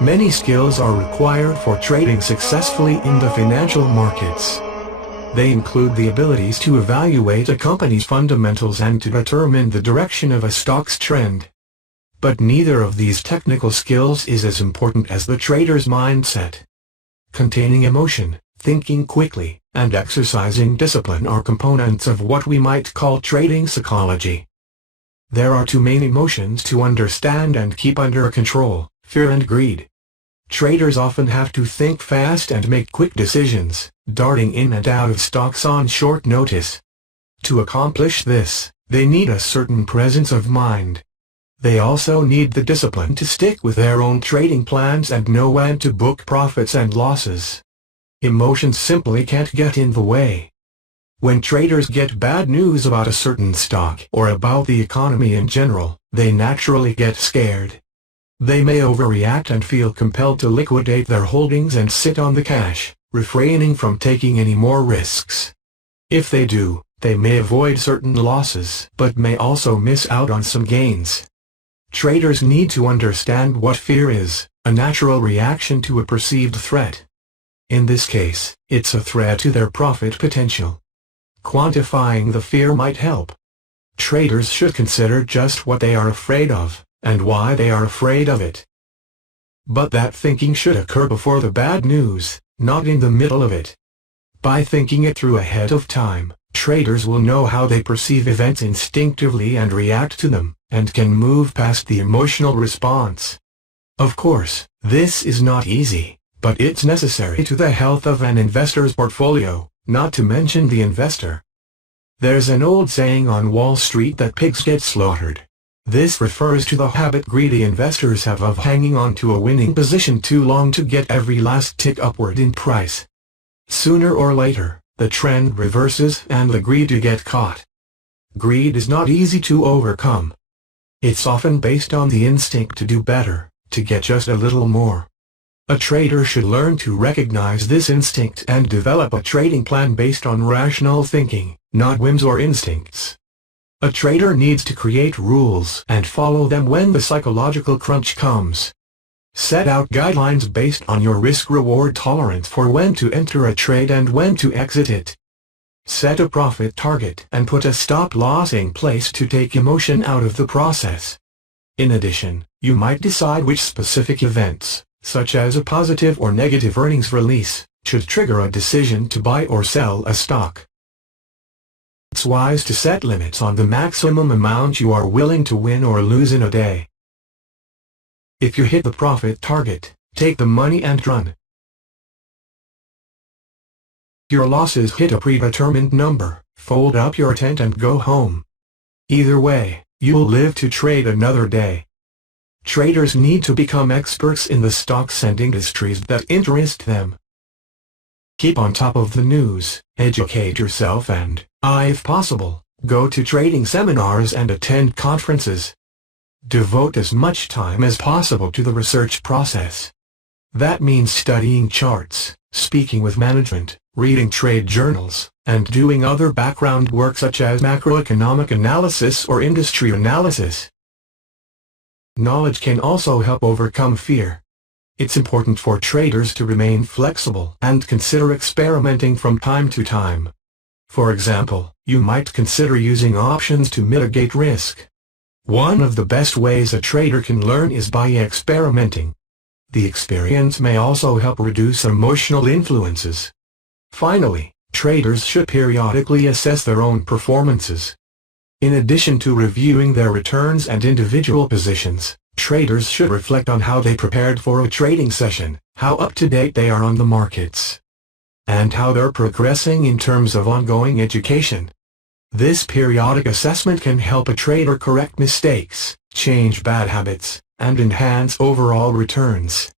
Many skills are required for trading successfully in the financial markets. They include the abilities to evaluate a company's fundamentals and to determine the direction of a stock's trend. But neither of these technical skills is as important as the trader's mindset. Containing emotion, thinking quickly, and exercising discipline are components of what we might call trading psychology. There are two main emotions to understand and keep under control: fear and greed. Traders often have to think fast and make quick decisions, darting in and out of stocks on short notice. To accomplish this, they need a certain presence of mind. They also need the discipline to stick with their own trading plans and know when to book profits and losses. Emotions simply can't get in the way. When traders get bad news about a certain stock or about the economy in general, they naturally get scared. They may overreact and feel compelled to liquidate their holdings and sit on the cash, refraining from taking any more risks. If they do, they may avoid certain losses but may also miss out on some gains. Traders need to understand what fear is: a natural reaction to a perceived threat. In this case, it's a threat to their profit potential. Quantifying the fear might help. Traders should consider just what they are afraid of, and why they are afraid of it. But that thinking should occur before the bad news, not in the middle of it. By thinking it through ahead of time, traders will know how they perceive events instinctively and react to them, and can move past the emotional response. Of course, this is not easy, but it's necessary to the health of an investor's portfolio, not to mention the investor. There's an old saying on Wall Street that pigs get slaughtered. This refers to the habit greedy investors have of hanging on to a winning position too long to get every last tick upward in price. Sooner or later, the trend reverses and the greedy get caught. Greed is not easy to overcome. It's often based on the instinct to do better, to get just a little more. A trader should learn to recognize this instinct and develop a trading plan based on rational thinking, not whims or instincts. A trader needs to create rules and follow them when the psychological crunch comes. Set out guidelines based on your risk-reward tolerance for when to enter a trade and when to exit it. Set a profit target and put a stop-loss in place to take emotion out of the process. In addition, you might decide which specific events, such as a positive or negative earnings release, should trigger a decision to buy or sell a stock. It's wise to set limits on the maximum amount you are willing to win or lose in a day. If you hit the profit target, take the money and run. Your losses hit a predetermined number, fold up your tent and go home. Either way, you'll live to trade another day. Traders need to become experts in the stocks and industries that interest them. Keep on top of the news, educate yourself and, if possible, go to trading seminars and attend conferences. Devote as much time as possible to the research process. That means studying charts, speaking with management, reading trade journals, and doing other background work such as macroeconomic analysis or industry analysis. Knowledge can also help overcome fear. It's important for traders to remain flexible and consider experimenting from time to time. For example, you might consider using options to mitigate risk. One of the best ways a trader can learn is by experimenting. The experience may also help reduce emotional influences. Finally, traders should periodically assess their own performances. In addition to reviewing their returns and individual positions, traders should reflect on how they prepared for a trading session, how up-to-date they are on the markets, and how they're progressing in terms of ongoing education. This periodic assessment can help a trader correct mistakes, change bad habits, and enhance overall returns.